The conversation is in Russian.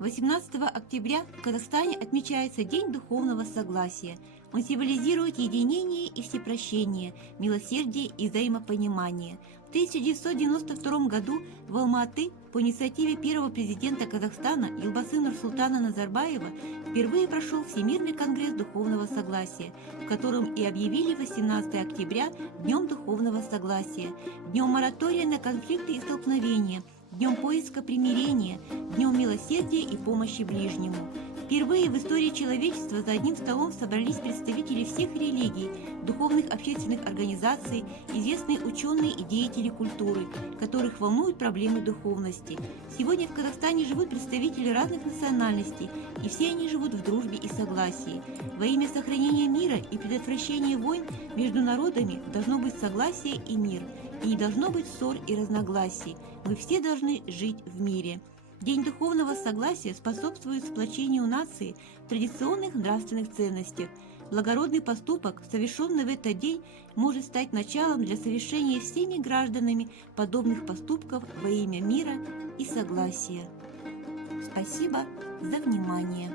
18 октября в Казахстане отмечается День духовного согласия. Он символизирует единение и всепрощение, милосердие и взаимопонимание. В 1992 году в Алма-Аты по инициативе первого президента Казахстана Елбасы Нурсултана Назарбаева впервые прошел Всемирный конгресс духовного согласия, в котором и объявили 18 октября Днем духовного согласия, Днем моратория на конфликты и столкновения, Днем поиска примирения, Днем милосердия и помощи ближнему. Впервые в истории человечества за одним столом собрались представители всех религий, духовных общественных организаций, известные ученые и деятели культуры, которых волнуют проблемы духовности. Сегодня в Казахстане живут представители разных национальностей, и все они живут в дружбе и согласии. Во имя сохранения мира и предотвращения войн между народами должно быть согласие и мир, и не должно быть ссор и разногласий. Мы все должны жить в мире. День духовного согласия способствует сплочению нации в традиционных нравственных ценностях. Благородный поступок, совершенный в этот день, может стать началом для совершения всеми гражданами подобных поступков во имя мира и согласия. Спасибо за внимание.